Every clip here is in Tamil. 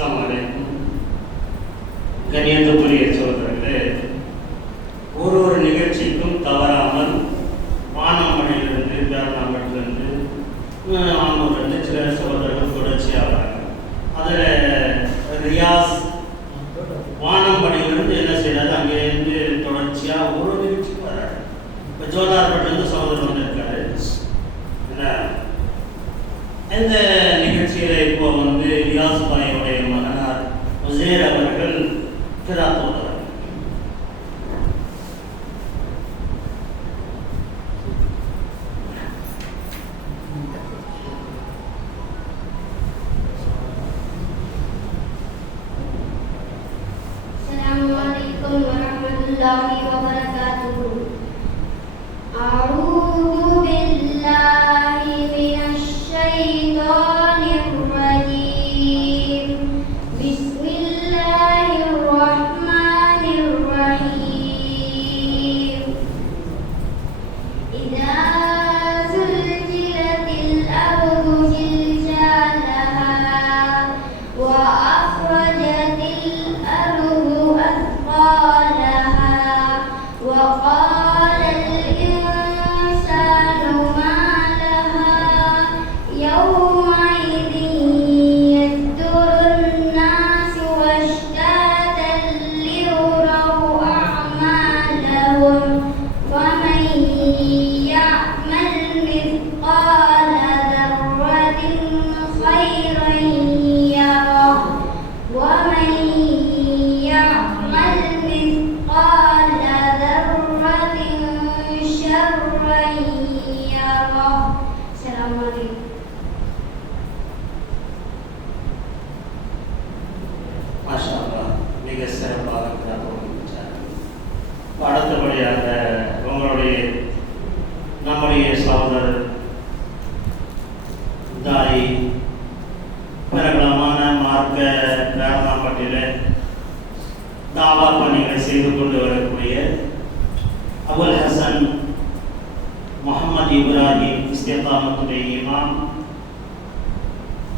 அஸ்லாம் அலைக்கும் கண்ணியத்துக்குரிய சோதரர்களே ஒரு ஒரு நிகழ்ச்சிக்கும் தவறாமல் வானாமலையிலிருந்து பேரணாம்பட்டிலிருந்து ஆனூர்லேருந்து சில சகோதரர்கள் தொடர்ச்சியாக வராங்க அதில் ரியாஸ் வானம்படியிலிருந்து என்ன செய்யறாரு அங்கேருந்து தொடர்ச்சியாக ஒரு நிகழ்ச்சிக்கு வர்றாரு. இப்போ ஜோதார்பட்டிலேருந்து சகோதரர் வந்திருக்கு என்ன இந்த நிகழ்ச்சியில் இப்போ வந்து வியாஸ் பாயோடைய மகனார் உசேர் அவர்கள் கிராத்தோட warahmatullahi wabarakatuh. A'udzu மிக சிறப்பாக கிராத்தோடு அடுத்தபடியாக உங்களுடைய நம்முடைய சகோதரர் தாய் பிரபலமான மார்க்க பேரமாப்பட்டியில் தாவா பணிகளை செய்து கொண்டு வரக்கூடிய அபுல் ஹசன் முகமது இப்ராஹிம் இஸ்லாமத்துடைய இமாம்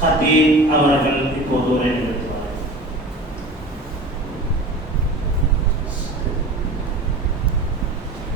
கத்தீப் அவர்கள் இப்போது உரையாடுகிறார்